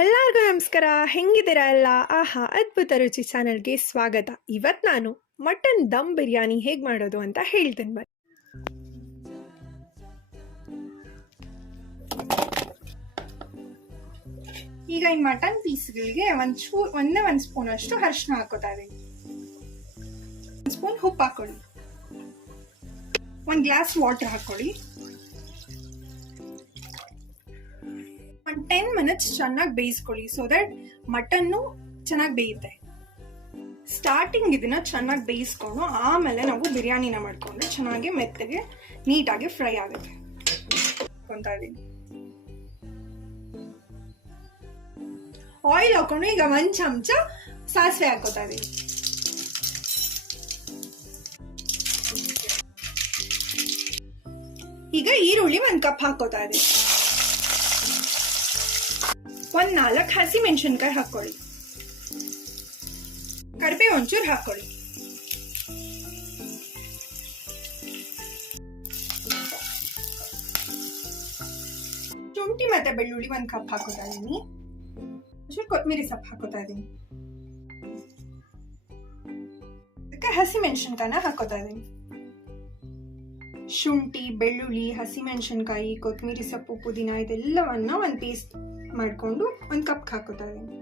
ಎಲ್ಲರಿಗೂ ನಮಸ್ಕಾರ. ಹೆಂಗಿದ್ದೀರಾ ಎಲ್ಲ? ಆಹಾ, ಅದ್ಭುತ ರುಚಿ ಚಾನಲ್ಗೆ ಸ್ವಾಗತ. ಇವತ್ತು ನಾನು ಮಟನ್ ದಮ್ ಬಿರಿಯಾನಿ ಹೇಗೆ ಮಾಡೋದು ಅಂತ ಹೇಳ್ತೀನಿ ಬನ್ನಿ. ಈಗ ಈ ಮಟನ್ ಪೀಸ್ಗಳಿಗೆ ಒಂದೇ ಸ್ಪೂನ್ ಅಷ್ಟು ಅರಿಶಿನ ಹಾಕೋತಾ ಇದೀನಿ. ಒಂದು ಸ್ಪೂನ್ ಉಪ್ಪು ಹಾಕೊಳ್ಳಿ, 1 ಗ್ಲಾಸ್ ವಾಟರ್ ಹಾಕೊಳ್ಳಿ, 10 ಮಿನಿಟ್ಸ್ ಚೆನ್ನಾಗಿ ಬೇಯಿಸ್ಕೊಳ್ಳಿ. ಸೊ ದಟ್ ಮಟನ್ನು ಚೆನ್ನಾಗಿ ಬೇಯುತ್ತೆ. ಸ್ಟಾರ್ಟಿಂಗ್ ಇದನ್ನ ಚೆನ್ನಾಗಿ ಬೇಯಿಸ್ಕೊಂಡು ಆಮೇಲೆ ನಾವು ಬಿರಿಯಾನಿನ ಮಾಡ್ಕೊಂಡು ಚೆನ್ನಾಗಿ ಮೆತ್ತಗೆ ನೀಟಾಗಿ ಫ್ರೈ ಆಗುತ್ತೆ. ಆಯಿಲ್ ಹಾಕೊಂಡು ಈಗ 1 ಚಮಚ ಸಾಸಿವೆ ಹಾಕೋತಾ ಇದೀನಿ. ಈಗ ಈರುಳ್ಳಿ 1 ಕಪ್ ಹಾಕೋತಾ ಇದೀನಿ. 4 ಹಸಿ ಮೆಣಸಿನ್ಕಾಯಿ ಹಾಕೊಳ್ಳಿ, ಕರಿಬೇವು ಒಂಚೂರು ಹಾಕೊಳ್ಳಿ, ಶುಂಠಿ ಮತ್ತೆ ಬೆಳ್ಳುಳ್ಳಿ 1 ಕಪ್ ಹಾಕೋತಾ ಇದೀನಿ. ಕೊತ್ತಂಬರಿ ಸೊಪ್ಪು ಹಾಕೋತಾ ಇದೀನಿ. ಅದಕ್ಕೆ ಹಸಿ ಮೆಣಸಿನ್ಕಾಯಿನ ಹಾಕೋತಾ ಇದೀನಿ. ಶುಂಠಿ, ಬೆಳ್ಳುಳ್ಳಿ, ಹಸಿ ಮೆಣಸಿನ್ಕಾಯಿ, ಕೊತ್ತಂಬರಿ ಸೊಪ್ಪು, ಪುದೀನ ಇದೆಲ್ಲವನ್ನ ಒಂದು ಪೇಸ್ಟ್ ಮಾಡ್ಕೊಂಡು 1 ಕಪ್ ಹಾಕೋತಾ ಇದೀನಿ.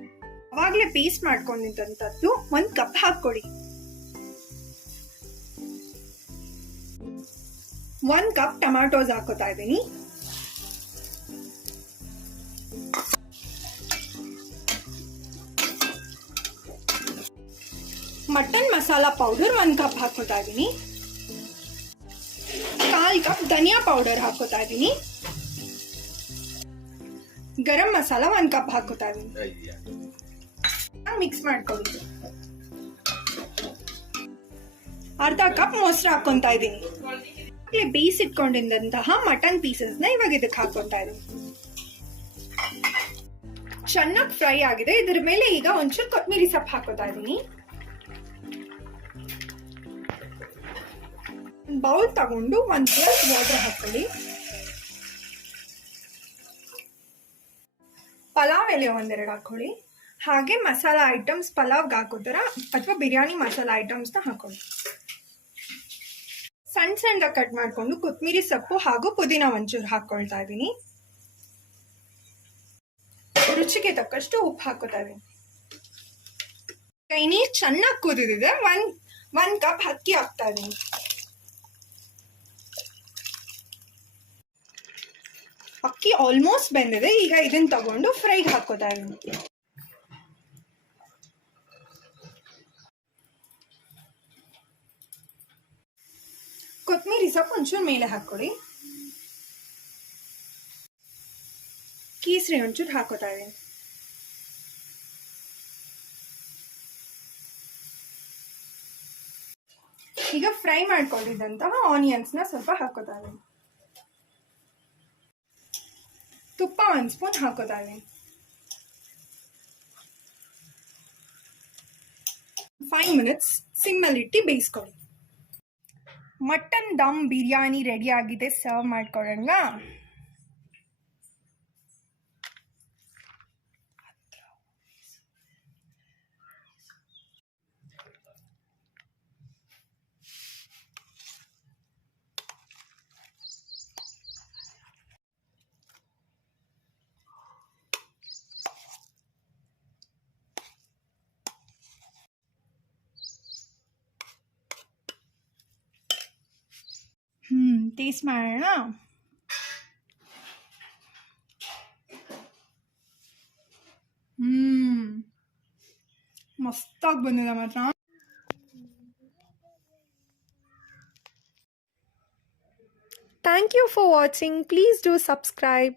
ಅವಾಗಲೇ ಪೇಸ್ಟ್ ಮಾಡ್ಕೊಂಡಿದ್ದಂಥದ್ದು 1 ಕಪ್ ಹಾಕೊಳ್ಳಿ. 1 ಕಪ್ ಟೊಮ್ಯಾಟೋಸ್ ಹಾಕೋತಾ ಇದೀನಿ. ಮಟನ್ ಮಸಾಲಾ ಪೌಡರ್ 1 ಕಪ್ ಹಾಕೋತಾ ಇದೀನಿ. 1/4 ಕಪ್ ಧನಿಯಾ ಪೌಡರ್ ಹಾಕೋತಾ ಇದೀನಿ. ಗರಂ ಮಸಾಲ 1 ಕಪ್ ಹಾಕೋತಾ ಇದೀನಿ. ಮಿಕ್ಸ್ ಮಾಡ್ಕೊಳ್ಳಿ. ಅರ್ಧ ಕಪ್ ಮೊಸರು ಹಾಕೊಂತಾ ಇದೀನಿ. ಬೇಯಿಸಿಟ್ಕೊಂಡಿದ್ದಂತಹ ಮಟನ್ ಪೀಸಸ್ ನ ಇವಾಗ ಇದಕ್ಕೆ ಹಾಕೊಂತಾ ಇದೀನಿ. ಚೆನ್ನಾಗಿ ಫ್ರೈ ಆಗಿದೆ. ಇದ್ರ ಮೇಲೆ ಈಗ ಒಂಚೂರು ಕೊತ್ತಂಬರಿ ಸೊಪ್ಪು ಹಾಕೋತಾ ಇದೀನಿ. ಬೌಲ್ ತಗೊಂಡು 1 ಗ್ಲಾಸ್ ವಾಟರ್ ಹಾಕೊಳ್ಳಿ. ಪಲಾವ್ ಎಲೆ 1-2 ಹಾಕೊಳ್ಳಿ. ಹಾಗೆ ಮಸಾಲಾ ಐಟಮ್ಸ್ ಪಲಾವ್ಗೆ ಹಾಕೋತರ ಅಥವಾ ಬಿರಿಯಾನಿ ಮಸಾಲಾ ಐಟಮ್ಸ್ ನ ಹಾಕೊಳ್ಳಿ. ಸಣ್ಣದಾಗಿ ಕಟ್ ಮಾಡ್ಕೊಂಡು ಕೊತ್ತಂಬರಿ ಸೊಪ್ಪು ಹಾಗೂ ಪುದೀನ ಒಂಚೂರು ಹಾಕೊಳ್ತಾ ಇದೀನಿ. ರುಚಿಗೆ ತಕ್ಕಷ್ಟು ಉಪ್ಪು ಹಾಕೋತಾ ಇದೀನಿ. ಕೈ ನೀರು ಚೆನ್ನಾಗಿ ಕುದಿದಿದೆ. 1 ಕಪ್ ಅಕ್ಕಿ ಹಾಕ್ತಾ ಇದೀನಿ. ಅಕ್ಕಿ ಆಲ್ಮೋಸ್ಟ್ ಬೆಂದಿದೆ. ಈಗ ಇದನ್ನ ತಗೊಂಡು ಫ್ರೈಗೆ ಹಾಕೋತಾ ಇದೀನಿ. ಕೊತ್ತಂಬರಿ ಸೊಪ್ಪು ಒಂಚೂರು ಮೇಲೆ ಹಾಕೊಳ್ಳಿ. ಕೇಸರಿ ಒಂಚೂರು ಹಾಕೋತಾ ಇದೀನಿ. ಈಗ ಫ್ರೈ ಮಾಡ್ಕೊಂಡಿದ್ದಂತಹ ಆನಿಯನ್ಸ್ ನ ಸ್ವಲ್ಪ ಹಾಕೋತಾ ಇದೀನಿ. ತುಪ್ಪ 1 ಸ್ಪೂನ್ ಹಾಕೋತಾ ಇದೀನಿ. 5 ಮಿನಿಟ್ಸ್ ಸಿಮ್ಮಲ್ಲಿ ಇಟ್ಟು ಬೇಯಿಸ್ಕೊಳ್ಳಿ. ಮಟನ್ ದಮ್ ಬಿರಿಯಾನಿ ರೆಡಿ ಆಗಿದೆ. ಸರ್ವ್ ಮಾಡ್ಕೊಳ್ಳೋಣ. ಟೇಸ್ಟ್ ಮಾಡೋಣ. ಮಸ್ತಾಗಿ ಬಂದಿದೆ ಮಾತ್ರ. Thank you for watching. Please do subscribe.